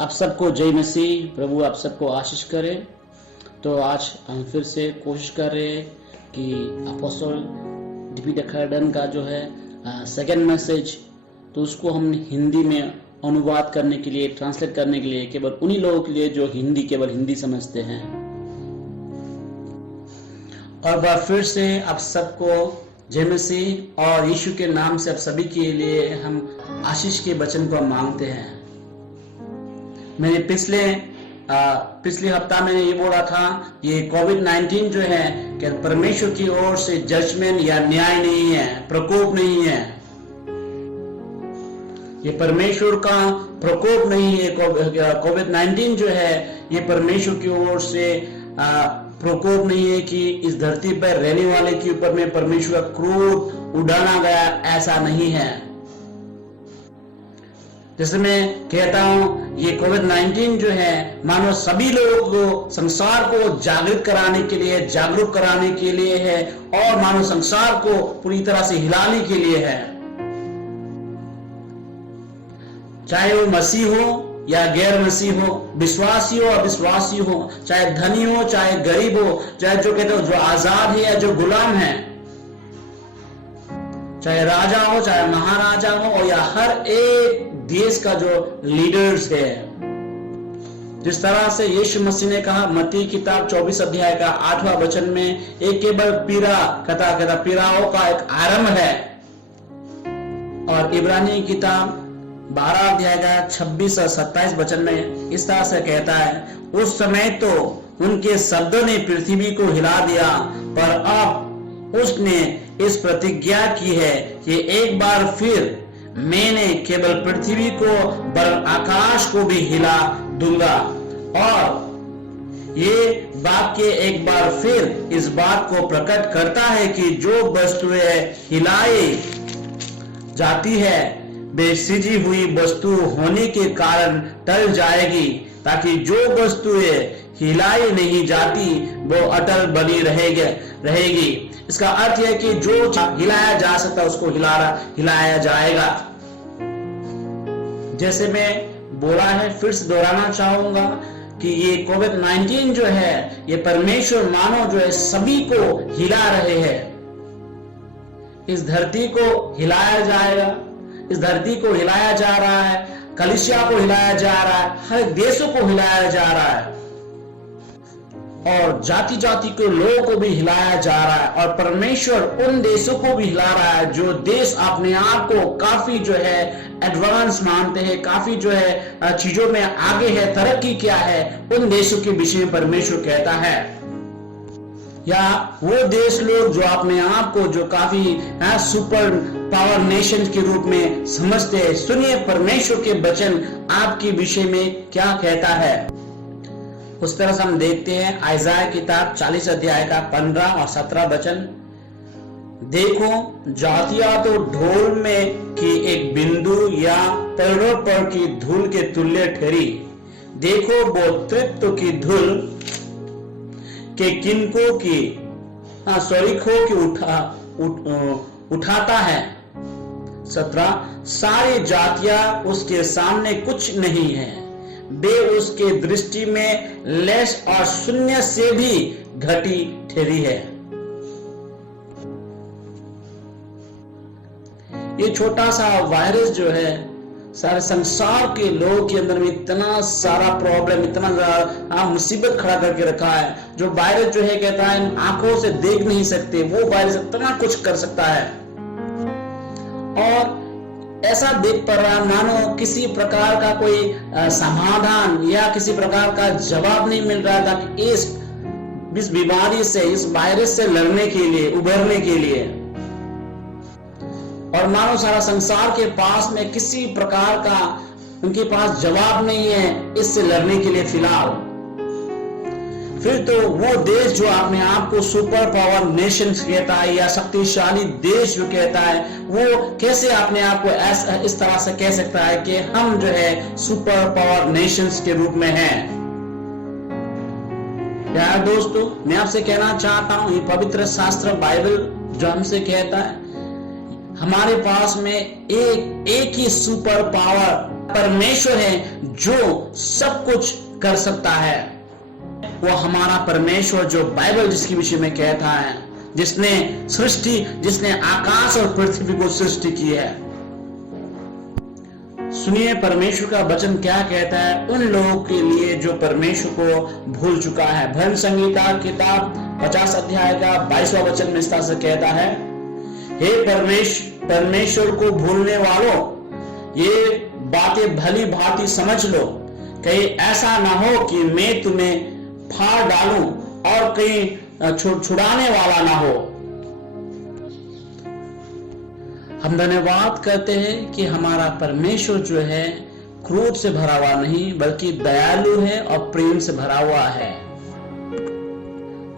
आप सबको जय मसीह। प्रभु आप सबको आशीष करे। तो आज हम फिर से कोशिश कर रहे हैं कि अपोस्टल डीपी डकार्डन का जो है सेकंड मैसेज, तो उसको हम हिंदी में अनुवाद करने के लिए, ट्रांसलेट करने के लिए, केवल उन्हीं लोगों के लिए जो केवल हिंदी समझते हैं। और बार फिर से आप सबको जय मसीह और यीशु के नाम से आप सभी के लिए हम आशीष के वचन को मांगते हैं। मैंने पिछले हफ्ता मैंने ये बोला था, ये कोविड-19 जो है कि परमेश्वर की ओर से जजमेंट या न्याय नहीं है, प्रकोप नहीं है। ये परमेश्वर का प्रकोप नहीं है। कोविड-19 जो है ये परमेश्वर की ओर से प्रकोप नहीं है कि इस धरती पर रहने वाले के ऊपर में परमेश्वर का क्रोध उड़ाना गया, ऐसा नहीं है। जैसे मैं कहता हूं, ये कोविड-19 जो है मानो सभी लोगों को, संसार को जागृत कराने के लिए, जागरूक कराने के लिए है और मानो संसार को पूरी तरह से हिलाने के लिए है। चाहे वो मसीह हो या गैर मसीह हो, विश्वासी हो अविश्वासी हो, चाहे धनी हो चाहे गरीब हो, चाहे जो कहते हो जो आजाद है या जो गुलाम है, चाहे राजा हो चाहे महाराजा हो, और या हर एक देश का जो लीडर्स है। जिस तरह से यीशु मसीह ने कहा मत्ती किताब 24 अध्याय का 8वां वचन में, एक केवल पीराओं का एक आरंभ है। और इब्रानी किताब 12 अध्याय का 26 और 27 वचन में इस तरह से कहता है, उस समय तो उनके शब्दों ने पृथ्वी को हिला दिया, पर अब उसने इस प्रतिज्ञा की है कि एक बार फिर मैंने केवल पृथ्वी को वरन आकाश को भी हिला दूंगा। और ये वाक्य एक बार फिर इस बात को प्रकट करता है कि जो वस्तुएं हिलाई जाती है वे सृजी हुई वस्तु होने के कारण टल जाएगी, ताकि जो वस्तुएं हिलाई नहीं जाती वो अटल बनी रहेगी। इसका अर्थ है कि जो हिलाया जा सकता है उसको हिलाया जाएगा। जैसे मैं बोला है, फिर से दोहराना चाहूंगा कि ये कोविड-19 जो है ये परमेश्वर मानो जो है सभी को हिला रहे हैं। इस धरती को हिलाया जाएगा, इस धरती को हिलाया जा रहा है, कलीसिया को हिलाया जा रहा है, हर देशों को हिलाया जा रहा है और जाति जाति के लोगों को भी हिलाया जा रहा है। और परमेश्वर उन देशों को भी हिला रहा है जो देश अपने आप को काफी जो है एडवांस मानते हैं, काफी जो है चीजों में आगे है, तरक्की क्या है, उन देशों के विषय में परमेश्वर कहता है। या वो देश लोग जो अपने आप को जो काफी सुपर पावर नेशन के रूप में समझते हैं, सुनिए परमेश्वर के वचन आपके विषय में क्या कहता है। उस तरह से हम देखते हैं आयजाया किताब 40 अध्याय का 15 और 17 वचन, देखो जातियां तो ढोल में की एक बिंदु या पैरों पर की धूल के तुल्य ठहरी, देखो वो तृप्त की धूल के किनको की सरीखों की उठाता है। 17 सारी जातियां उसके सामने कुछ नहीं है, वे उसके दृष्टि में लेस और शून्य से भी घटी ठहरी है। ये छोटा सा वायरस जो है सारे संसार के लोगों के अंदर में इतना सारा प्रॉब्लम, इतना ज्यादा मुसीबत खड़ा करके रखा है। जो वायरस जो है कहता है आंखों से देख नहीं सकते, वो वायरस इतना कुछ कर सकता है। और ऐसा देख पड़ रहा मानो किसी प्रकार का कोई समाधान या किसी प्रकार का जवाब नहीं मिल रहा था कि इस बीमारी से, इस वायरस से लड़ने के लिए, उभरने के लिए। और मानो सारा संसार के पास में किसी प्रकार का उनके पास जवाब नहीं है इससे लड़ने के लिए फिलहाल। फिर तो वो देश जो अपने आप को सुपर पावर नेशन कहता है या शक्तिशाली देश जो कहता है, वो कैसे अपने आप को इस तरह से कह सकता है कि हम जो है सुपर पावर नेशंस के रूप में हैं। प्यारे दोस्तों, मैं आपसे कहना चाहता हूं, ये पवित्र शास्त्र बाइबल जो हमसे कहता है हमारे पास में एक ही सुपर पावर परमेश्वर है जो सब कुछ कर सकता है। वो हमारा परमेश्वर जो बाइबल जिसके विषय में कहता है, जिसने आकाश और पृथ्वी को सृष्टि की है। सुनिए परमेश्वर का वचन क्या कहता है उन लोगों के लिए जो परमेश्वर को भूल चुका है। भजन संगीता किताब 50 अध्याय का 22वां वचन में इस तरह से कहता है, हे परमेश्वर को भूलने वालों, ये बातें भली भांति समझ लो, कहीं ऐसा ना हो कि मैं तुम्हें फाड़ डालूं और कहीं छुड़ाने वाला ना हो। हम धन्यवाद करते हैं कि हमारा परमेश्वर जो है क्रोध से भरा हुआ नहीं बल्कि दयालु है और प्रेम से भरा हुआ है।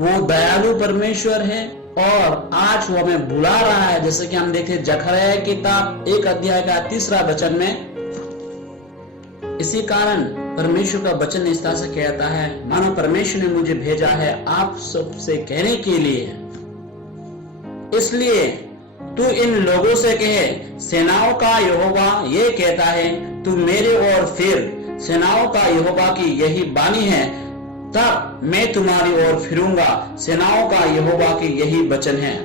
वो दयालु परमेश्वर है और आज वो हमें बुला रहा है, जैसे कि हम देखे जकरयाह की किताब 1 अध्याय का 3 वचन में। इसी कारण परमेश्वर का वचन इस तरह से कहता है, मानो परमेश्वर ने मुझे भेजा है आप सबसे कहने के लिए, इसलिए तू इन लोगों से कहे, सेनाओं का यहोवा ये कहता है, तू मेरे और फिर सेनाओं का यहोवा की यही बानी है, तब मैं तुम्हारी ओर फिरूंगा, सेनाओं का यहोवा की यही वचन है।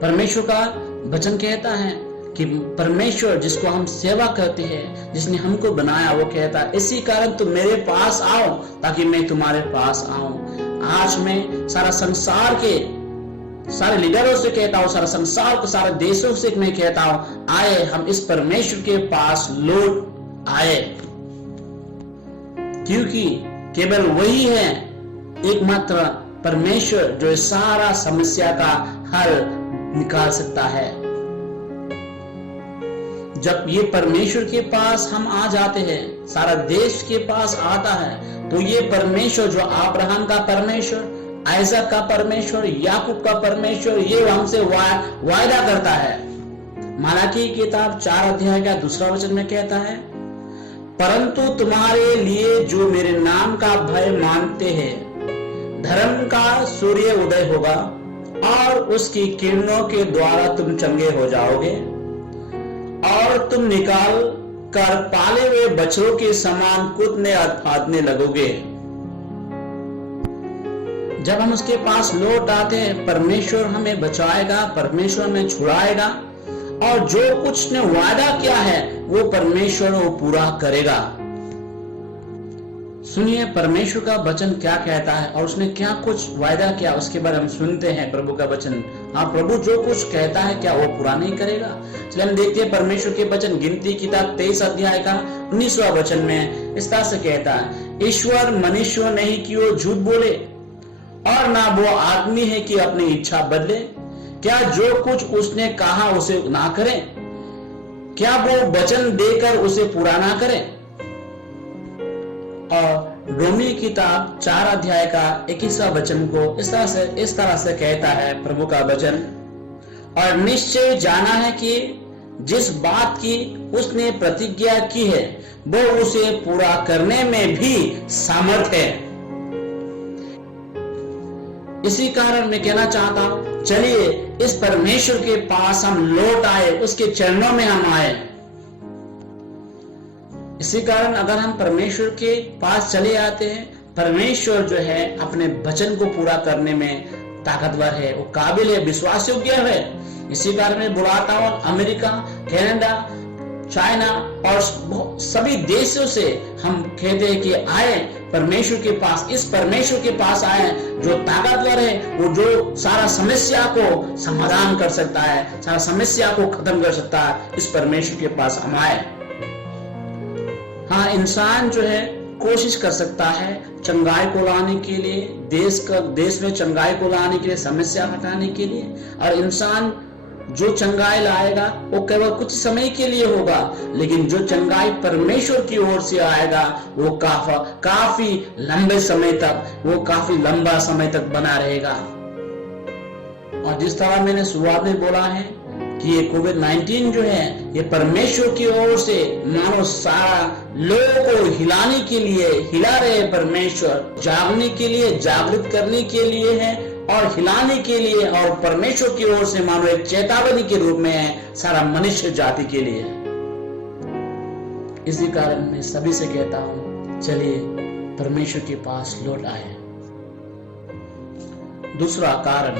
परमेश्वर का वचन कहता है कि परमेश्वर जिसको हम सेवा करते हैं, जिसने हमको बनाया, वो कहता है इसी कारण तुम मेरे पास आओ ताकि मैं तुम्हारे पास आऊं। आज मैं सारा संसार के सारे लीडरों से कहता हूं, सारा संसार के सारे देशों से मैं कहता हूं, आए हम इस परमेश्वर के पास लौट आए, क्योंकि केवल वही है एकमात्र परमेश्वर जो इस सारा समस्या का हल निकाल सकता है। जब ये परमेश्वर के पास हम आ जाते हैं, सारा देश के पास आता है, तो ये परमेश्वर जो अब्राहम का परमेश्वर, आइजक का परमेश्वर, याकूब का परमेश्वर, ये हमसे वायदा करता है। मलाकी की किताब 4 अध्याय का 2 वचन में कहता है, परंतु तुम्हारे लिए जो मेरे नाम का भय मानते हैं, धर्म का सूर्य उदय होगा और उसकी किरणों के द्वारा तुम चंगे हो जाओगे और तुम निकाल कर पाले हुए बछड़ों के समान कूदने और फादने लगोगे। जब हम उसके पास लौट आते हैं, परमेश्वर हमें बचाएगा, परमेश्वर हमें छुड़ाएगा और जो कुछ ने वादा किया है वो परमेश्वर वो पूरा करेगा। सुनिए परमेश्वर का वचन क्या कहता है और उसने क्या कुछ वायदा किया, उसके बारे में हम सुनते हैं प्रभु का वचन। हाँ, प्रभु जो कुछ कहता है क्या वो पूरा नहीं करेगा? चलिए हम देखते हैं परमेश्वर के वचन। गिनती किताब 23 अध्याय का 19वां वचन में इस तरह से कहता है, ईश्वर मनुष्य नहीं कि वो झूठ बोले और ना वो आदमी है कि अपनी इच्छा बदले। क्या जो कुछ उसने कहा उसे ना करे? क्या वो वचन देकर उसे पूरा ना करे? और रोमी किताब 4 अध्याय का 21वां वचन को इस तरह से कहता है प्रभु का वचन, और निश्चय जाना है कि जिस बात की उसने प्रतिज्ञा की है वो उसे पूरा करने में भी सामर्थ है। इसी कारण मैं कहना चाहता हूं, चलिए इस परमेश्वर के पास हम लौट आए, उसके चरणों में हम आए। इसी कारण अगर हम परमेश्वर के पास चले आते हैं, परमेश्वर जो है अपने वचन को पूरा करने में ताकतवर है, वो काबिल है, विश्वास योग्य है। इसी कारण मैं बुलाता हूं अमेरिका, कनाडा, चाइना और सभी देशों से हम कहते हैं कि आए परमेश्वर के पास, इस परमेश्वर के पास आए जो ताकतवर है, वो जो सारा समस्या को समाधान कर सकता है, सारा समस्या को खत्म कर सकता है। इस परमेश्वर के पास हम आए। हाँ, इंसान जो है कोशिश कर सकता है चंगाई को लाने के लिए, देश में चंगाई को लाने के लिए, समस्या हटाने के लिए, और इंसान जो चंगाई लाएगा वो केवल कुछ समय के लिए होगा, लेकिन जो चंगाई परमेश्वर की ओर से आएगा वो काफी लंबे समय तक, वो काफी लंबा समय तक बना रहेगा। और जिस तरह मैंने शुरुआत में बोला है कि ये कोविड-19 जो है ये परमेश्वर की ओर से मानो सारा लोगों को हिलाने के लिए हिला रहे परमेश्वर, जागने के लिए, जागृत करने के लिए है और हिलाने के लिए, और परमेश्वर की ओर से मानो एक चेतावनी के रूप में है सारा मनुष्य जाति के लिए। इसी कारण मैं सभी से कहता हूं, चलिए परमेश्वर के पास लौट आए। दूसरा कारण,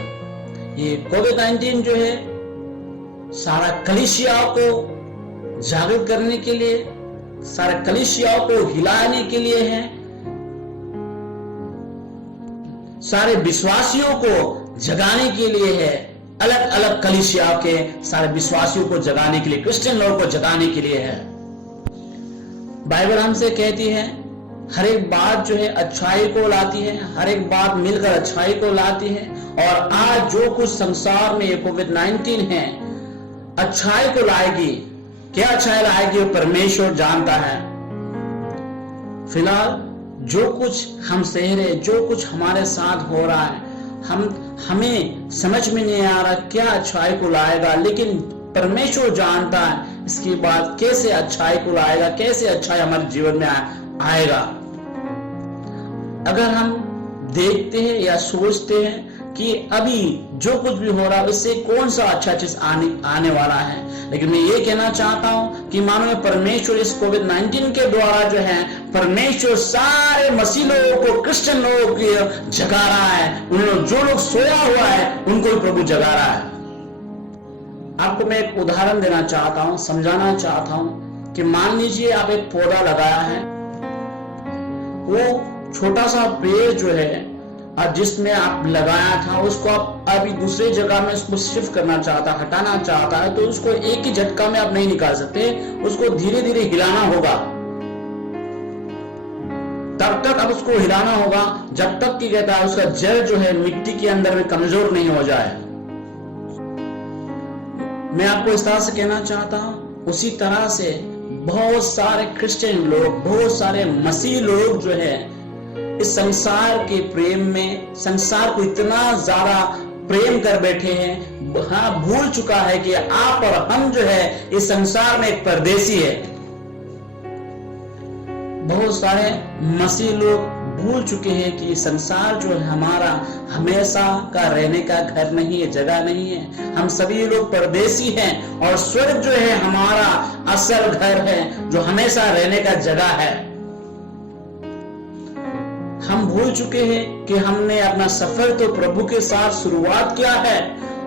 ये कोविड-19 जो है सारा कलीसियाओं को जागृत करने के लिए, सारे कलीसियाओं को हिलाने के लिए है, सारे विश्वासियों को जगाने के लिए है, अलग अलग कलीसियाओं के सारे विश्वासियों को जगाने के लिए, क्रिश्चियन लोगों को जगाने के लिए है। बाइबल हमसे कहती है हर एक बात जो है अच्छाई को लाती है, हर एक बात मिलकर अच्छाई को लाती है। और आज जो कुछ संसार में कोविड-19 है अच्छाई को लाएगी। क्या अच्छाई लाएगी वो परमेश्वर जानता है। फिलहाल जो कुछ हम सह रहे, जो कुछ हमारे साथ हो रहा है, हमें समझ में नहीं आ रहा क्या अच्छाई को लाएगा, लेकिन परमेश्वर जानता है इसके बाद कैसे अच्छाई को लाएगा, कैसे अच्छाई हमारे जीवन में आएगा। अगर हम देखते हैं या सोचते हैं कि अभी जो कुछ भी हो रहा है उससे कौन सा अच्छा चीज आने वाला है, लेकिन मैं ये कहना चाहता हूं कि मानो परमेश्वर इस कोविड-19 के द्वारा जो है परमेश्वर सारे मसीह लोगों को, क्रिश्चियन लोगों को जगा रहा है। उन लोग जो लोग सोया हुआ है उनको भी प्रभु जगा रहा है। आपको मैं एक उदाहरण देना चाहता हूं, समझाना चाहता हूं कि मान लीजिए आप एक पौधा लगाया है, वो छोटा सा पेड़ जो है जिसमें आप लगाया था उसको आप अभी दूसरी जगह में उसको शिफ्ट करना चाहता, हटाना चाहता है, तो उसको एक ही झटका में आप नहीं निकाल सकते, उसको धीरे धीरे हिलाना होगा। तब तक अब उसको हिलाना होगा जब तक कि कहता है उसका जड़ जो है मिट्टी के अंदर में कमजोर नहीं हो जाए। मैं आपको इस तरह से कहना चाहता हूं, उसी तरह से बहुत सारे क्रिश्चियन लोग, बहुत सारे मसीह लोग जो है इस संसार के प्रेम में, संसार को इतना ज्यादा प्रेम कर बैठे हैं, हाँ भूल चुका है कि आप और हम जो है इस संसार में एक परदेसी है। बहुत सारे मसीह लोग भूल चुके हैं कि संसार जो है हमारा हमेशा का रहने का घर नहीं है, जगह नहीं है। हम सभी लोग परदेसी हैं और स्वर्ग जो है हमारा असल घर है, जो हमेशा रहने का जगह है। हम भूल चुके हैं कि हमने अपना सफर तो प्रभु के साथ शुरुआत किया है,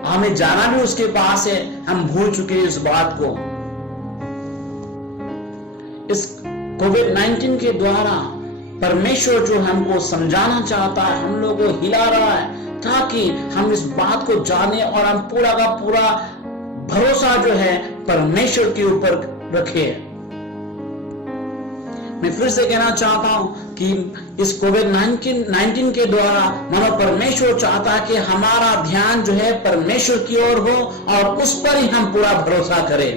हमें जाना भी उसके पास है। हम भूल चुके हैं इस बात को। इस कोविड-19 के द्वारा परमेश्वर जो हमको समझाना चाहता है, हम लोगों को हिला रहा है ताकि हम इस बात को जाने और हम पूरा का पूरा भरोसा जो है परमेश्वर के ऊपर रखें। मैं फिर से कहना चाहता हूं कि इस कोविड-19 के द्वारा मानो परमेश्वर चाहता है कि हमारा ध्यान जो है परमेश्वर की ओर हो और उस पर ही हम पूरा भरोसा करें।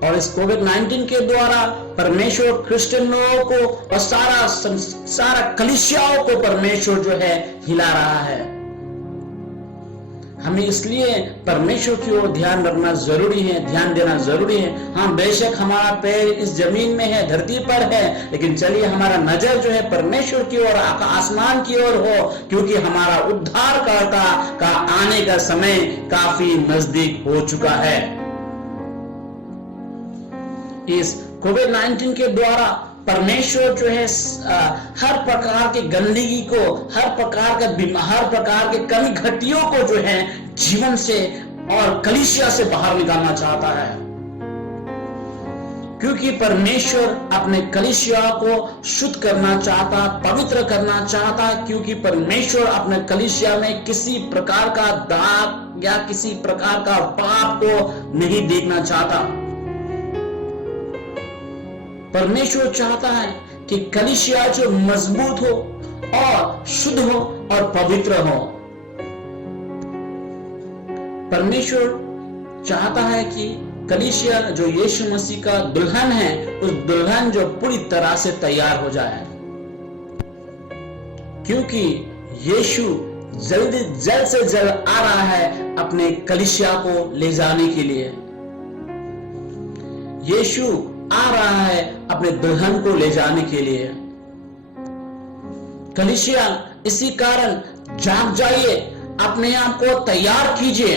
और इस कोविड-19 के द्वारा परमेश्वर क्रिश्चियन लोगों को और सारा कलीसियाओं को परमेश्वर जो है हिला रहा है। हमें इसलिए परमेश्वर की ओर ध्यान रखना जरूरी है, ध्यान देना जरूरी है। हाँ बेशक हमारा पैर इस जमीन में है, धरती पर है, लेकिन चलिए हमारा नजर जो है परमेश्वर की ओर, आसमान की ओर हो, क्योंकि हमारा उद्धारकर्ता का आने का समय काफी नजदीक हो चुका है। इस कोविड-19 के द्वारा परमेश्वर जो है हर प्रकार के गंदगी को, हर प्रकार के कमी घटियों को जो है जीवन से और कलीसिया से बाहर निकालना चाहता है, क्योंकि परमेश्वर अपने कलीसिया को शुद्ध करना चाहता, पवित्र करना चाहता, क्योंकि परमेश्वर अपने कलीसिया में किसी प्रकार का दाग या किसी प्रकार का पाप को नहीं देखना चाहता। परमेश्वर चाहता है कि कलीसिया जो मजबूत हो और शुद्ध हो और पवित्र हो। परमेश्वर चाहता है कि कलीसिया जो यीशु मसीह का दुल्हन है, उस दुल्हन जो पूरी तरह से तैयार हो जाए, क्योंकि यीशु जल्द से जल्द आ रहा है अपने कलीसिया को ले जाने के लिए। यीशु आ रहा है अपने दुल्हन को ले जाने के लिए। कलीसिया इसी कारण जाग जाइए, अपने आप को तैयार कीजिए।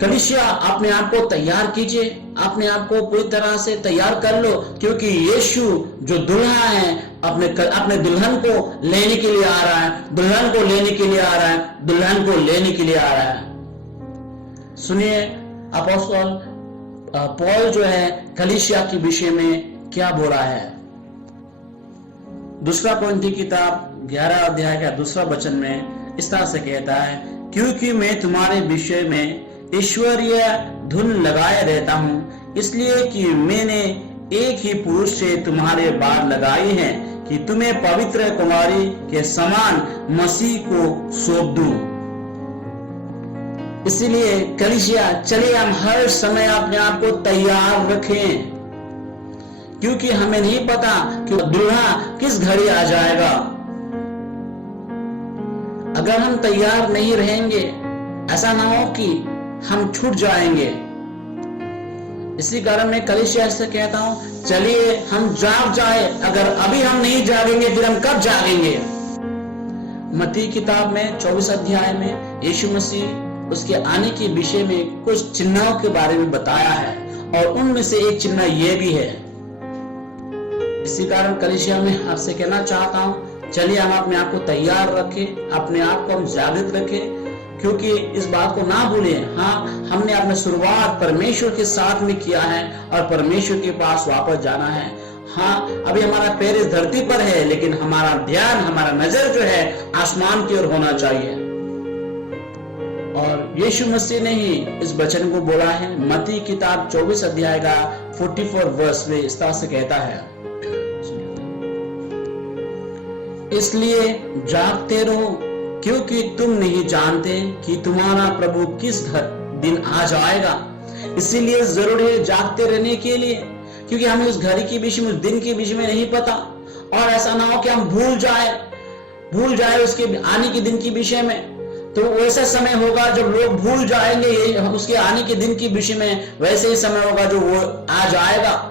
कलीसिया अपने आप को तैयार कीजिए, अपने आप को पूरी तरह से तैयार कर लो, क्योंकि यीशु जो दुल्हा है अपने दुल्हन को लेने के लिए आ रहा है, दुल्हन को लेने के लिए आ रहा है, दुल्हन को लेने के लिए आ रहा है। सुनिए अपोस्तल पौल जो है कलीसिया के विषय में क्या बोला है। दूसरा कोरिन्थी किताब 11 अध्याय का दूसरा वचन में इस तरह से कहता है, क्योंकि मैं तुम्हारे विषय में ईश्वरीय धुन लगाए रहता हूं, इसलिए कि मैंने एक ही पुरुष से तुम्हारे बाल लगाए हैं कि तुम्हें पवित्र कुमारी के समान मसीह को सौंप दूं। इसलिए कलीसिया चलिए हम हर समय अपने आप को तैयार रखें, क्योंकि हमें नहीं पता कि दुल्हा किस घड़ी आ जाएगा। अगर हम तैयार नहीं रहेंगे, ऐसा ना हो कि हम छूट जाएंगे। इसी कारण मैं कलीसिया से कहता हूं, चलिए हम जाग जाए। अगर अभी हम नहीं जागेंगे फिर हम कब जागेंगे। मत्ती किताब में 24 अध्याय में यीशु मसीह उसके आने के विषय में कुछ चिन्हों के बारे में बताया है, और उनमें से एक चिन्ह यह भी है। इसी कारण कलीसिया में आपसे कहना चाहता हूं, चलिए हम अपने आप को तैयार रखें, अपने आप को हम जागृत रखें, क्योंकि इस बात को ना भूलें, हाँ हमने अपना शुरुआत परमेश्वर के साथ में किया है और परमेश्वर के पास वापस जाना है। हाँ अभी हमारा पैर इस धरती पर है, लेकिन हमारा ध्यान, हमारा नजर जो है आसमान की ओर होना चाहिए। और यीशु मसीह ने ही इस वचन को बोला है। मत्ती किताब 24 अध्याय का 44 वर्ष में इस तरह से कहता है, इसलिए जागते रहो, क्योंकि तुम नहीं जानते कि तुम्हारा प्रभु किस दिन आ जाएगा। इसीलिए जरूरी है जागते रहने के लिए, क्योंकि हमें उस घड़ी के विषय में, उस दिन के विषय में नहीं पता, और ऐसा ना हो कि हम भूल जाए उसके आने के दिन के विषय में। तो वैसा समय होगा जब लोग भूल जाएंगे उसके आने के दिन के विषय में, वैसे ही समय होगा जो वो आ जाएगा।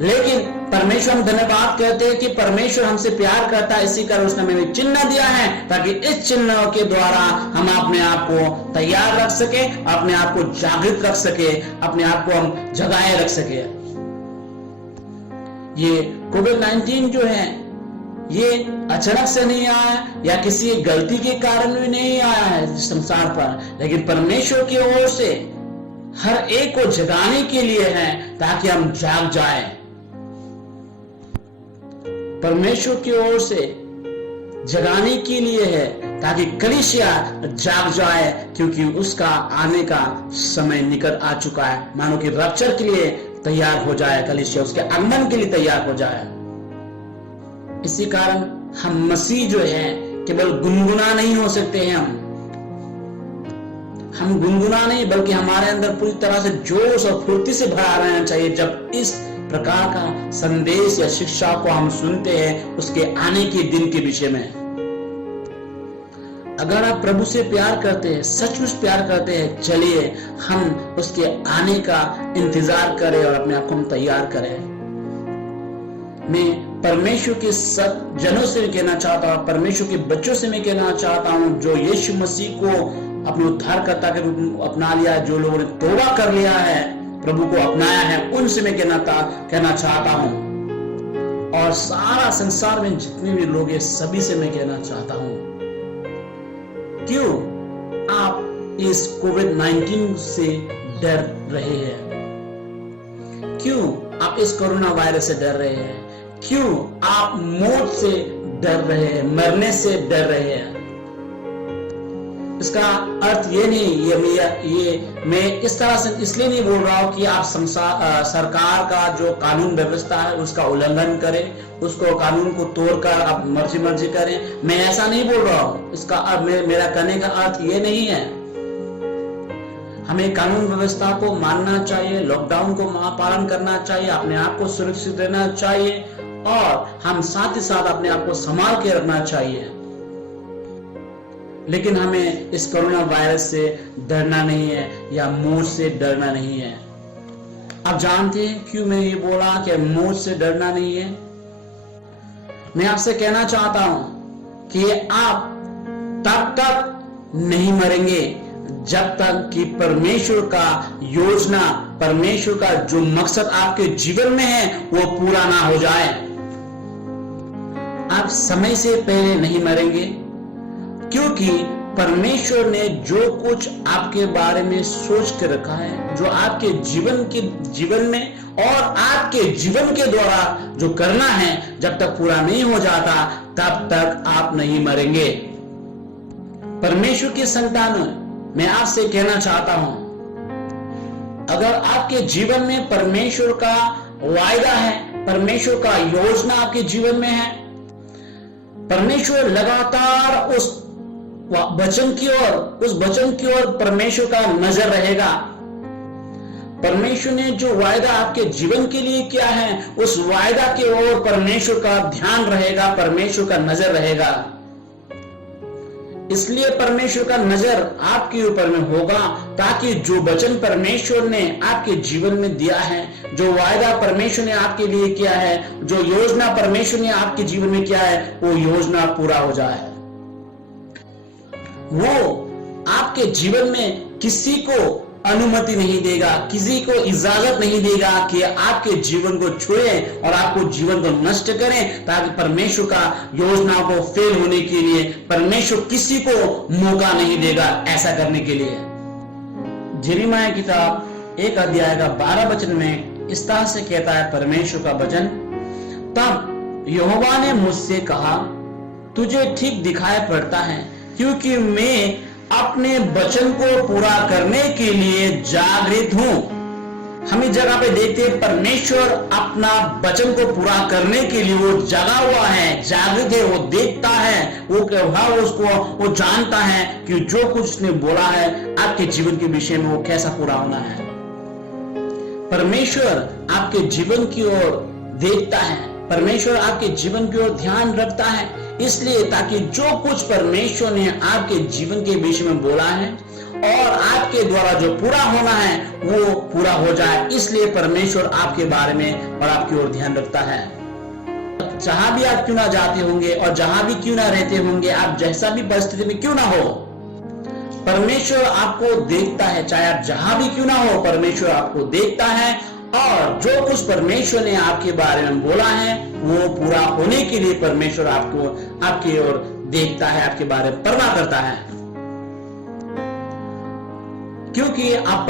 लेकिन परमेश्वर, हम धन्यवाद कहते हैं कि परमेश्वर हमसे प्यार करता है, इसी कारण उसने हमें चिन्ह दिया है, ताकि इस चिन्ह के द्वारा हम अपने आप को तैयार रख सके, अपने आप को जागृत रख सके, अपने आप को हम जगाए रख सके। ये कोविड-19 जो है ये अचानक से नहीं आया या किसी गलती के कारण भी नहीं आया है संसार पर, लेकिन परमेश्वर की ओर से हर एक को जगाने के लिए है, ताकि हम जाग जाए। परमेश्वर की ओर से जगाने के लिए है, ताकि कलीसिया जाग जाए, क्योंकि उसका आने का समय निकट आ चुका है। मानो कि रप्चर के लिए तैयार हो जाए, कलीसिया उसके आगमन के लिए तैयार हो जाए। इसी कारण हम मसीह जो है केवल गुनगुना नहीं हो सकते हैं। हम गुनगुना नहीं, बल्कि हमारे अंदर पूरी तरह से जोश और फुर्ती से भरा रहना चाहिए जब इस प्रकार का संदेश या शिक्षा को हम सुनते हैं उसके आने के दिन के विषय में। अगर आप प्रभु से प्यार करते हैं, सचमुच प्यार करते हैं, चलिए हम उसके आने का इंतजार करें और अपने आप को हम तैयार करें। मैं परमेश्वर के सब जनों से कहना चाहता हूं, परमेश्वर के बच्चों से मैं कहना चाहता हूं, जो यीशु मसीह को अपने उद्धारकर्ता के रूप में अपना लिया, जो लोगों ने तौबा कर लिया है, प्रभु को अपनाया है, उनसे मैं कहना चाहता हूं। और सारा संसार में जितने भी लोग हैं सभी से मैं कहना चाहता हूं, क्यों आप इस कोविड-19 से डर रहे हैं? क्यों आप इस कोरोना वायरस से डर रहे हैं? क्यों आप मौत से डर रहे हैं, मरने से डर रहे हैं? इसका अर्थ ये नहीं, ये मैं इस तरह से इसलिए नहीं बोल रहा हूं कि आप सरकार का जो कानून व्यवस्था है उसका उल्लंघन करें, उसको कानून को तोड़कर आप मर्जी करें। मैं ऐसा नहीं बोल रहा हूं। इसका मेरा कहने का अर्थ ये नहीं है। हमें कानून व्यवस्था को मानना चाहिए, लॉकडाउन को पालन करना चाहिए, अपने आप को सुरक्षित रहना चाहिए, और हम साथ ही साथ अपने आप को संभाल के रखना चाहिए। लेकिन हमें इस कोरोना वायरस से डरना नहीं है या मौत से डरना नहीं है। आप जानते हैं क्यों मैं ये बोला कि मौत से डरना नहीं है? मैं आपसे कहना चाहता हूं कि आप तब तक नहीं मरेंगे जब तक कि परमेश्वर का योजना, परमेश्वर का जो मकसद आपके जीवन में है वो पूरा ना हो जाए। आप समय से पहले नहीं मरेंगे, क्योंकि परमेश्वर ने जो कुछ आपके बारे में सोच के रखा है, जो आपके जीवन में और आपके जीवन के द्वारा जो करना है, जब तक पूरा नहीं हो जाता तब तक आप नहीं मरेंगे। परमेश्वर की संतान, मैं आपसे कहना चाहता हूं, अगर आपके जीवन में परमेश्वर का वायदा है, परमेश्वर का योजना आपके जीवन में है, परमेश्वर लगातार उस वचन की ओर परमेश्वर का नजर रहेगा। परमेश्वर ने जो वायदा आपके जीवन के लिए किया है, उस वायदा की ओर परमेश्वर का ध्यान रहेगा, परमेश्वर का नजर रहेगा। इसलिए परमेश्वर का नजर आपके ऊपर में होगा, ताकि जो वचन परमेश्वर ने आपके जीवन में दिया है, जो वायदा परमेश्वर ने आपके लिए किया है, जो योजना परमेश्वर ने आपके जीवन में किया है, वो योजना पूरा हो जाए। वो आपके जीवन में किसी को अनुमति नहीं देगा, किसी को इजाजत नहीं देगा कि आपके जीवन को छुए और आपको जीवन को नष्ट करें, ताकि परमेश्वर का योजना को फेल होने के लिए परमेश्वर किसी को मौका नहीं देगा ऐसा करने के लिए। यिर्मयाह किताब 1 अध्याय का 12 वचन में इस तरह से कहता है परमेश्वर का वचन, तब यहोवा ने मुझसे कहा, तुझे ठीक दिखाई पड़ता है, क्योंकि मैं अपने वचन को पूरा करने के लिए जागृत हूं। हम इस जगह पे देखते हैं परमेश्वर अपना वचन को पूरा करने के लिए वो जगा हुआ है, जागृत है, वो देखता है, वो जानता है कि जो कुछ उसने बोला है आपके जीवन के विषय में वो कैसा पूरा होना है। परमेश्वर आपके जीवन की ओर देखता है, परमेश्वर आपके जीवन की ओर ध्यान रखता है, इसलिए ताकि जो कुछ परमेश्वर ने आपके जीवन के विषय में बोला है और आपके द्वारा जो पूरा होना है वो पूरा हो जाए। इसलिए परमेश्वर आपके बारे में और आपकी ओर ध्यान रखता है। जहां भी आप क्यों ना जाते होंगे और जहां भी क्यों ना रहते होंगे, आप जैसा भी परिस्थिति में क्यों ना हो, परमेश्वर आपको देखता है। चाहे आप जहां भी क्यों ना हो, परमेश्वर आपको देखता है और जो कुछ परमेश्वर ने आपके बारे में बोला है वो पूरा होने के लिए परमेश्वर आपकी ओर देखता है, आपके बारे में परवाह करता है। क्योंकि आप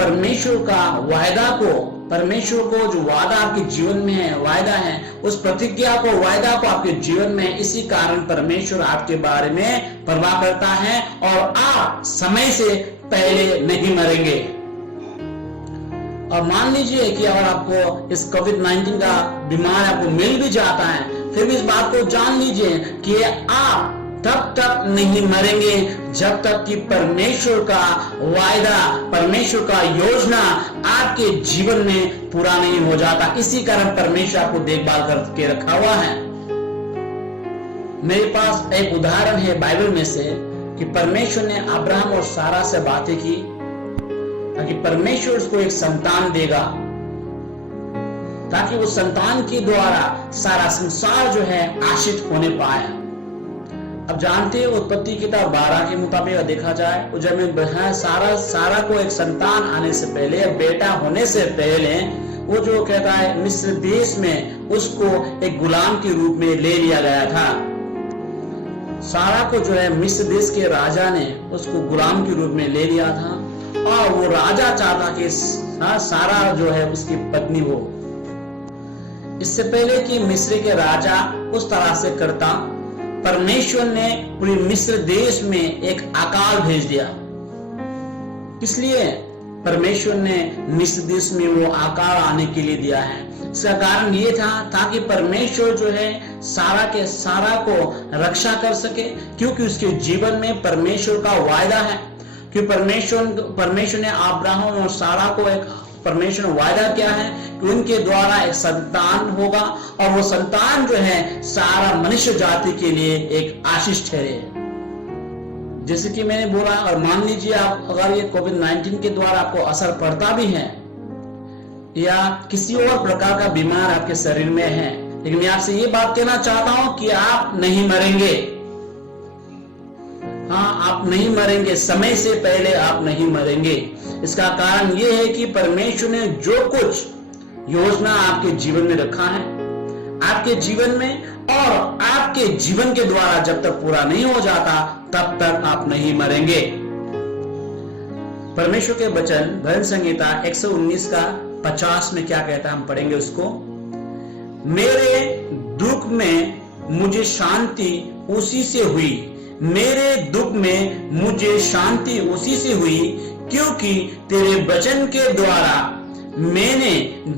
परमेश्वर को जो वादा आपके जीवन में है, वायदा है, उस प्रतिज्ञा को, वायदा को आपके जीवन में, इसी कारण परमेश्वर आपके बारे में परवाह करता है और आप समय से पहले नहीं मरेंगे। और मान लीजिए कि अगर आपको इस कोविड-19 का बीमार आपको मिल भी जाता है, फिर भी इस बात को जान लीजिए कि आप तब तक नहीं मरेंगे जब तक कि परमेश्वर का वायदा, परमेश्वर का योजना आपके जीवन में पूरा नहीं हो जाता। इसी कारण परमेश्वर आपको देखभाल करके रखा हुआ है। मेरे पास एक उदाहरण है बाइबल में से कि परमेश्वर ने अब्राहम और सारा से बातें की ताकि परमेश्वर उसको एक संतान देगा, ताकि उस संतान के द्वारा सारा संसार जो है आशीष होने पाए। अब जानते हैं उत्पत्ति किताब 12 के मुताबिक देखा जाए, जब सारा को एक संतान आने से पहले, बेटा होने से पहले, वो जो कहता है मिस्र देश में उसको एक गुलाम के रूप में ले लिया गया था। सारा को जो है मिस्र देश के राजा ने उसको गुलाम के रूप में ले लिया था और वो राजा चाहता कि सारा जो है उसकी पत्नी हो। इससे पहले कि मिस्र के राजा उस तरह से करता, परमेश्वर ने पूरी मिस्र देश में एक अकाल भेज दिया। इसलिए परमेश्वर ने मिस्र देश में वो अकाल आने के लिए दिया है। इसका कारण ये था ताकि परमेश्वर जो है सारा को रक्षा कर सके, क्योंकि उसके जीवन में परमेश्वर का वायदा है कि परमेश्वर ने अब्राहम और सारा को एक परमेश्वर ने वायदा किया है कि उनके द्वारा एक संतान होगा और वो संतान जो है सारा मनुष्य जाति के लिए एक आशीष ठहरे। जैसे कि मैंने बोला, और मान लीजिए आप अगर ये कोविड-19 के द्वारा आपको असर पड़ता भी है या किसी और प्रकार का बीमार आपके शरीर में है, लेकिन मैं आपसे ये बात कहना चाहता हूं कि आप नहीं मरेंगे। हाँ, आप नहीं मरेंगे, समय से पहले आप नहीं मरेंगे। इसका कारण यह है कि परमेश्वर ने जो कुछ योजना आपके जीवन में रखा है, आपके जीवन में, और आपके जीवन के द्वारा जब तक पूरा नहीं हो जाता तब तक आप नहीं मरेंगे। परमेश्वर के वचन भजन संहिता 119 का 50 में क्या कहता है, हम पढ़ेंगे उसको। मेरे दुख में मुझे शांति उसी से हुई, मेरे दुख में मुझे शांति उसी से हुई, क्योंकि तेरे वचन के द्वारा मैंने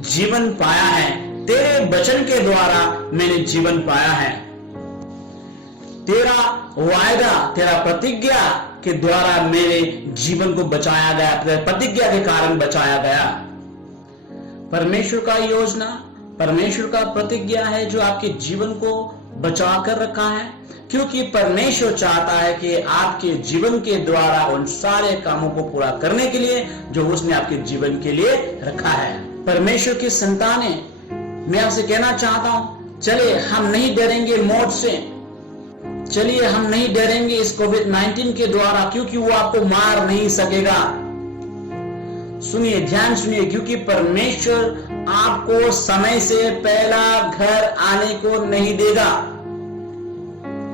जीवन पाया है, तेरे वचन के द्वारा मैंने जीवन पाया है। तेरा वायदा, तेरा प्रतिज्ञा के द्वारा मेरे जीवन को बचाया गया, तेरे प्रतिज्ञा के कारण बचाया गया। परमेश्वर का योजना, परमेश्वर का प्रतिज्ञा है जो आपके जीवन को बचा कर रखा है, क्योंकि परमेश्वर चाहता है कि आपके जीवन के द्वारा उन सारे कामों को पूरा करने के लिए जो उसने आपके जीवन के लिए रखा है। परमेश्वर की संतानें, मैं आपसे कहना चाहता हूं, चलिए हम नहीं डरेंगे मौत से, चलिए हम नहीं डरेंगे इस कोविड-19 के द्वारा, क्योंकि वो आपको मार नहीं सकेगा। सुनिए, ध्यान सुनिए, क्योंकि परमेश्वर आपको समय से पहला घर आने को नहीं देगा।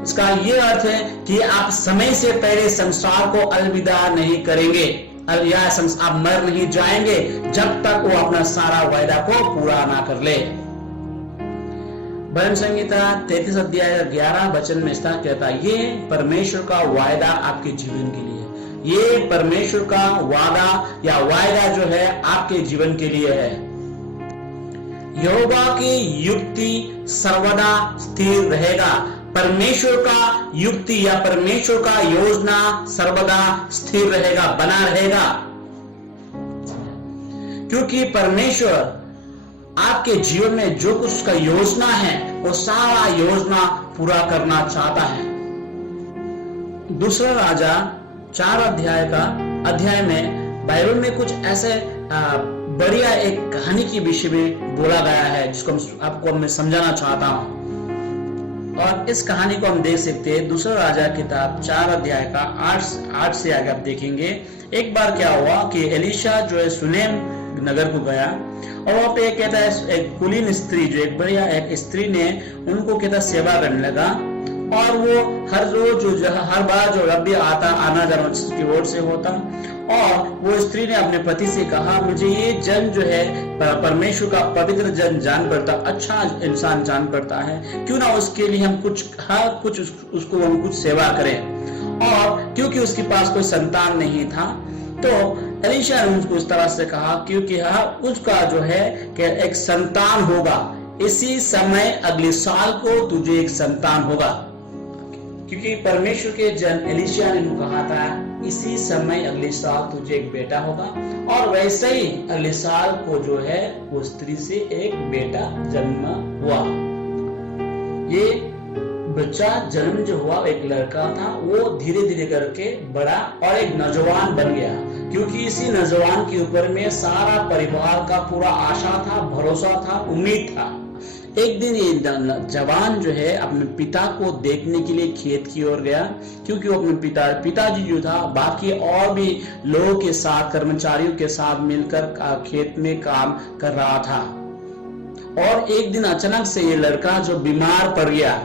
इसका यह अर्थ है कि आप समय से पहले संसार को अलविदा नहीं करेंगे, या आप मर नहीं जाएंगे जब तक वो अपना सारा वायदा को पूरा ना कर ले। भजन संहिता 33 अध्याय 11 वचन में इस तरह कहता है, ये परमेश्वर का वायदा आपके जीवन के लिए, ये परमेश्वर का वादा या वायदा जो है आपके जीवन के लिए है। यहोवा की युक्ति सर्वदा स्थिर रहेगा। परमेश्वर का युक्ति या परमेश्वर का योजना सर्वदा स्थिर रहेगा, बना रहेगा, क्योंकि परमेश्वर आपके जीवन में जो कुछ उसका योजना है वो सारा योजना पूरा करना चाहता है। दूसरा राजा 4 अध्याय में बाइबल में कुछ ऐसे बढ़िया एक कहानी के विषय में बोला गया है जिसको आपको मैं समझाना चाहता हूं, और इस कहानी को हम देख सकते हैं दूसरा राजा किताब 4 अध्याय का 8 से आगे आप देखेंगे। एक बार क्या हुआ कि एलीशा जो है सुनेम नगर को गया, और वहां पे कहता है एक कुलीन स्त्री, जो एक बढ़िया एक स्त्री ने उनको कहता सेवा करने लगा, और वो हर रोज हर बार जो रब्बी आना जाना उसकी ओर से होता, और वो स्त्री ने अपने पति से कहा, मुझे ये जन जो है परमेश्वर का पवित्र जन जान पड़ता, अच्छा इंसान जान पड़ता है, क्यों ना उसके लिए हम कुछ उसको हम कुछ सेवा करें। और क्योंकि उसके पास कोई संतान नहीं था, तो एलीशा ने उसको इस तरह से कहा, क्योंकि उसका जो है कि एक संतान होगा, इसी समय अगले साल को तुझे एक संतान होगा, क्योंकि परमेश्वर के जन एलीशा ने कहा था इसी समय अगले साल तुझे एक बेटा होगा, और वैसे ही अगले साल को जो है वो स्त्री से एक बेटा जन्म हुआ। ये बच्चा जन्म जो हुआ एक लड़का था, वो धीरे धीरे करके बड़ा और एक नौजवान बन गया, क्योंकि इसी नौजवान के ऊपर में सारा परिवार का पूरा आशा था, भरोसा था, उम्मीद था। एक दिन ये जवान जो है अपने पिता को देखने के लिए खेत की ओर गया, क्योंकि वो अपने पिताजी जो था बाकी और भी लोगों के साथ, कर्मचारियों के साथ मिलकर खेत में काम कर रहा था। और एक दिन अचानक से ये लड़का जो बीमार पड़ गया,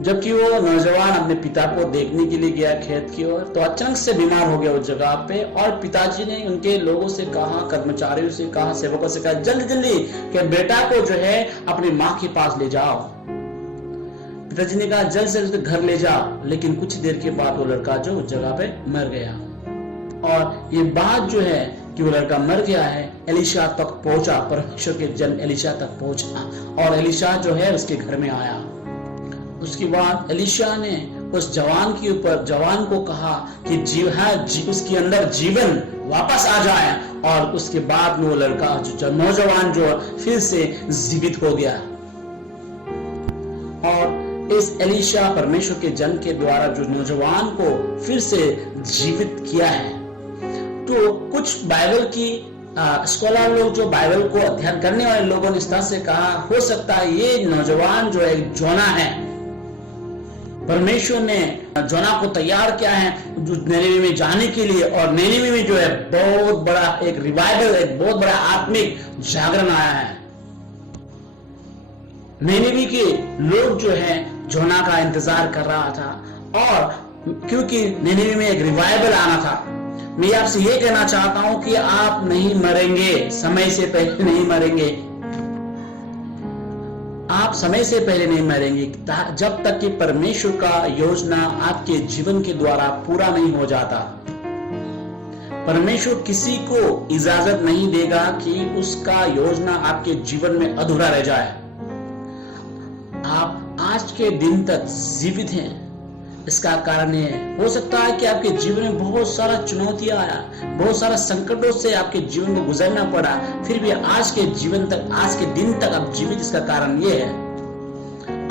जबकि वो नौजवान अपने पिता को देखने के लिए गया खेत की ओर, तो अचानक से बीमार हो गया उस जगह पे। और पिताजी ने उनके लोगों से कहा, कर्मचारियों से कहा, सेवकों से कहा, जल्दी जल्दी कि बेटा को जो है अपनी माँ के पास ले जाओ। पिताजी ने कहा जल्द से जल्द घर ले जाओ, लेकिन कुछ देर के बाद वो लड़का जो उस जगह पे मर गया। और ये बात जो है कि वो लड़का मर गया है एलीशा तक पहुंचा, परमेश्वर के जन एलीशा तक पहुंचा, और एलीशा जो है उसके घर में आया। उसके बाद एलीशा ने उस जवान को कहा कि उसके अंदर जीवन वापस आ जाए, और उसके बाद में वो लड़का जो नौजवान जो फिर से जीवित हो गया। और इस एलीशा परमेश्वर के जन के द्वारा जो नौजवान को फिर से जीवित किया है। तो कुछ बाइबल की स्कॉलर लोग, जो बाइबल को अध्ययन करने वाले लोगों ने इस तरह से कहा, हो सकता है ये नौजवान जो है जोना है, परमेश्वर ने जोना को तैयार किया है जो निनेवे में जाने के लिए, और निनेवे में जो है बहुत बड़ा एक रिवाइवल, एक बहुत बड़ा आत्मिक जागरण आया है। निनेवे के लोग जो है जोना का इंतजार कर रहा था, और क्योंकि निनेवे में एक रिवाइवल आना था, मैं आपसे ये कहना चाहता हूं कि आप नहीं मरेंगे, समय से पहले नहीं मरेंगे। आप समय से पहले नहीं मरेंगे जब तक कि परमेश्वर का योजना आपके जीवन के द्वारा पूरा नहीं हो जाता। परमेश्वर किसी को इजाजत नहीं देगा कि उसका योजना आपके जीवन में अधूरा रह जाए। आप आज के दिन तक जीवित हैं, इसका कारण ये हो सकता है कि आपके जीवन में बहुत सारा चुनौतियां आया, बहुत सारा संकटों से आपके जीवन को गुजरना पड़ा, फिर भी आज के जीवन तक, आज के दिन तक आप जीवित। इसका कारण ये है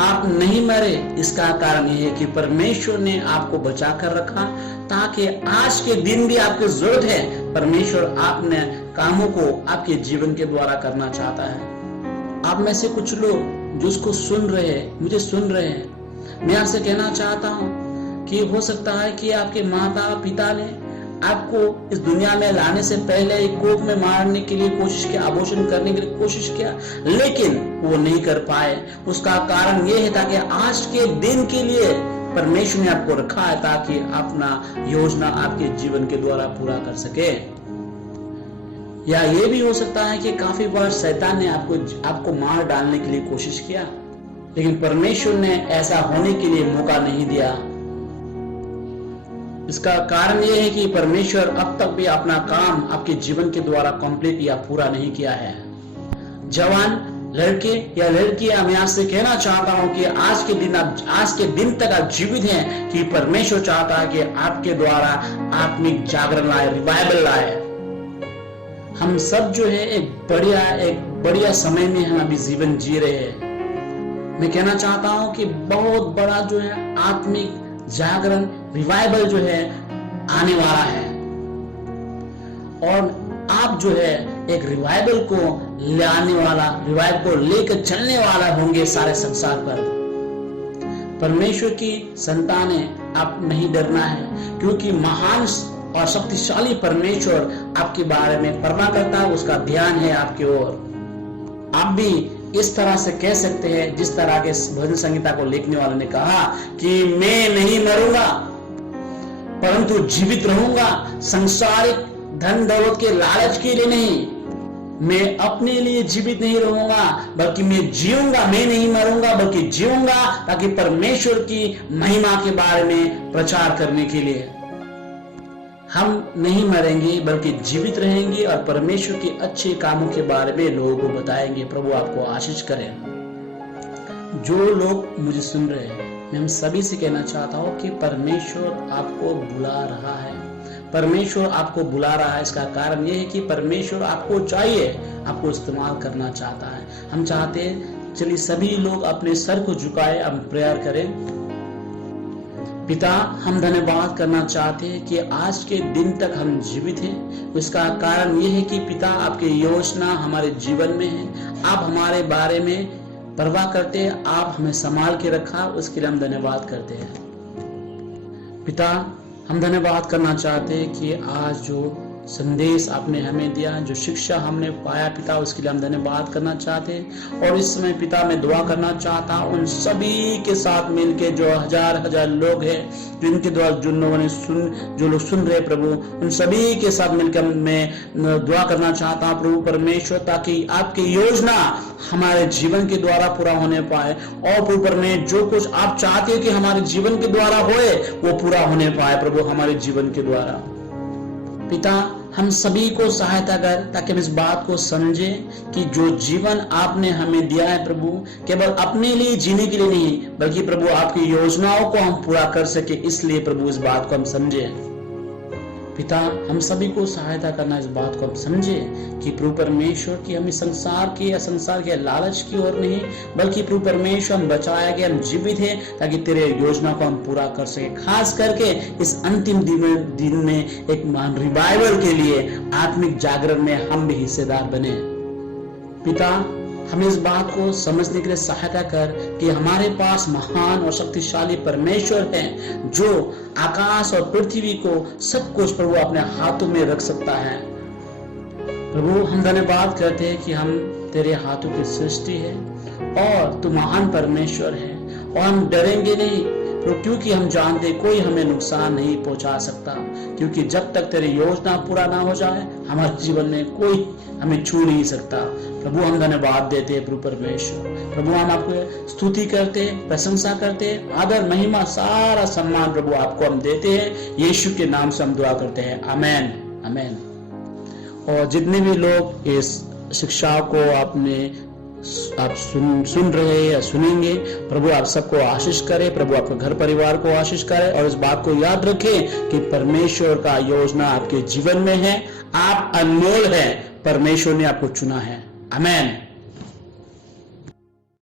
आप नहीं मरे। इसका कारण ये है कि परमेश्वर ने आपको बचा कर रखा, ताकि आज के दिन भी आपकी जरूरत है, परमेश्वर अपने कामों को आपके जीवन के द्वारा करना चाहता है। आप में से कुछ लोग जो उसको सुन रहे हैं, मुझे सुन रहे हैं, मैं आपसे कहना चाहता हूं कि हो सकता है कि आपके माता पिता ने आपको इस दुनिया में लाने से पहले एक कोख में मारने के लिए कोशिश किया, आभूषण करने के लिए कोशिश किया, लेकिन वो नहीं कर पाए। उसका कारण ये है ताकि आज के दिन के लिए परमेश्वर ने आपको रखा है, ताकि अपना योजना आपके जीवन के द्वारा पूरा कर सके। या ये भी हो सकता है कि काफी बार शैतान ने आपको मार डालने के लिए कोशिश किया, लेकिन परमेश्वर ने ऐसा होने के लिए मौका नहीं दिया। इसका कारण यह है कि परमेश्वर अब तक भी अपना काम आपके जीवन के द्वारा कंप्लीट या पूरा नहीं किया है। जवान लड़के या लड़कियां, मैं आपसे कहना चाहता हूं कि आज के दिन तक आप जीवित हैं, कि परमेश्वर चाहता है कि आपके द्वारा आत्मिक जागरण लाए, रिवाइवल लाए। हम सब जो है एक बढ़िया समय में हम अभी जीवन जी रहे हैं। मैं कहना चाहता हूं कि बहुत बड़ा जो है आत्मिक जागरण, रिवाइवल जो है आने वाला है, और आप जो है एक रिवाइवल को लाने वाला, रिवाइवल को लेकर चलने वाला होंगे सारे संसार पर। परमेश्वर की संतानें, आप नहीं डरना है, क्योंकि महान और शक्तिशाली परमेश्वर आपके बारे में परवाह करता है, उसका ध्यान है आपकी ओर। आप भी इस तरह से कह सकते हैं जिस तरह के भजन संहिता को लिखने वाले ने कहा कि मैं नहीं मरूंगा परंतु जीवित रहूंगा, संसारिक धन दौलत के लालच के लिए नहीं, मैं अपने लिए जीवित नहीं रहूंगा बल्कि मैं जीऊंगा। मैं नहीं मरूंगा बल्कि जीऊंगा, ताकि परमेश्वर की महिमा के बारे में प्रचार करने के लिए। हम नहीं मरेंगे बल्कि जीवित रहेंगे और परमेश्वर के अच्छे कामों के बारे में लोगों को बताएंगे। प्रभु आपको आशीष करें। जो लोग मुझे सुन रहे हैं, मैं हम सभी से कहना चाहता हूं कि परमेश्वर आपको बुला रहा है। परमेश्वर आपको बुला रहा है, इसका कारण यह है कि परमेश्वर आपको चाहिए, आपको इस्तेमाल करना चाहता है। हम चाहते हैं, चलिए सभी लोग अपने सर को झुकाए, हम प्रेयर करें। पिता, हम धन्यवाद करना चाहते हैं कि आज के दिन तक हम जीवित हैं। उसका कारण यह है कि पिता आपकी योजना हमारे जीवन में है, आप हमारे बारे में परवाह करते हैं, आप हमें संभाल के रखा, उसके लिए हम धन्यवाद करते हैं। पिता, हम धन्यवाद करना चाहते हैं कि आज जो संदेश आपने हमें दिया, जो शिक्षा हमने पाया पिता, उसके लिए हम धन्यवाद करना चाहते हैं। और इस समय पिता मैं दुआ करना चाहता हूं उन सभी के साथ मिलके जो हजार लोग हैं जिनके द्वारा जो लोग सुन रहे प्रभु, उन सभी के साथ मिलकर मैं दुआ करना चाहता हूं प्रभु परमेश्वर, ताकि आपकी योजना हमारे जीवन के द्वारा पूरा होने पाए, और प्रभु परमेश्वर जो कुछ आप चाहते हो कि हमारे जीवन के द्वारा होए वो पूरा होने पाए प्रभु हमारे जीवन के द्वारा। पिता, हम सभी को सहायता कर, ताकि हम इस बात को समझें कि जो जीवन आपने हमें दिया है प्रभु, केवल अपने लिए जीने के लिए नहीं, बल्कि प्रभु आपकी योजनाओं को हम पूरा कर सके, इसलिए प्रभु इस बात को हम समझें। पिता, हम सभी को सहायता करना, इस बात को हम समझे कि प्रभु परमेश्वर की हमें संसार के लालच की ओर नहीं, बल्कि प्रभु परमेश्वर हम बचाया गया, हम जीवित हैं, ताकि तेरे योजना को हम पूरा कर सके। खास करके इस अंतिम दिन में एक महान रिवाइवल के लिए, आत्मिक जागरण में हम भी हिस्सेदार बने। पिता, हमें इस बात को समझने के लिए सहायता कर कि हमारे पास महान और शक्तिशाली परमेश्वर है जो आकाश और पृथ्वी को सब कुछ प्रभु अपने हाथों में रख सकता है। प्रभु हम धन्यवाद करते हैं कि हम तेरे हाथों की सृष्टि है और तू महान परमेश्वर है और हम डरेंगे नहीं प्रभु, क्योंकि हम जानते कोई हमें नुकसान नहीं पहुंचा सकता, क्योंकि जब तक तेरी योजना पूरा ना हो जाए हमारे जीवन में कोई हमें छू नहीं सकता। प्रभु हम धन्यवाद देते हैं प्रभु परमेश्वर। प्रभु हम आपको स्तुति करते हैं, प्रशंसा करते हैं, आदर महिमा सारा सम्मान प्रभु आपको हम देते हैं। यीशु के नाम से हम दुआ करते हैं, आमेन आमेन। और जितने भी लोग इस शिक्षा को आप सुन रहे हैं या सुनेंगे, प्रभु आप सबको आशीष करे, प्रभु आपके घर परिवार को आशीष करे। और इस बात को याद रखें कि परमेश्वर का योजना आपके जीवन में है, आप अनमोल है, परमेश्वर ने आपको चुना है। आमेन।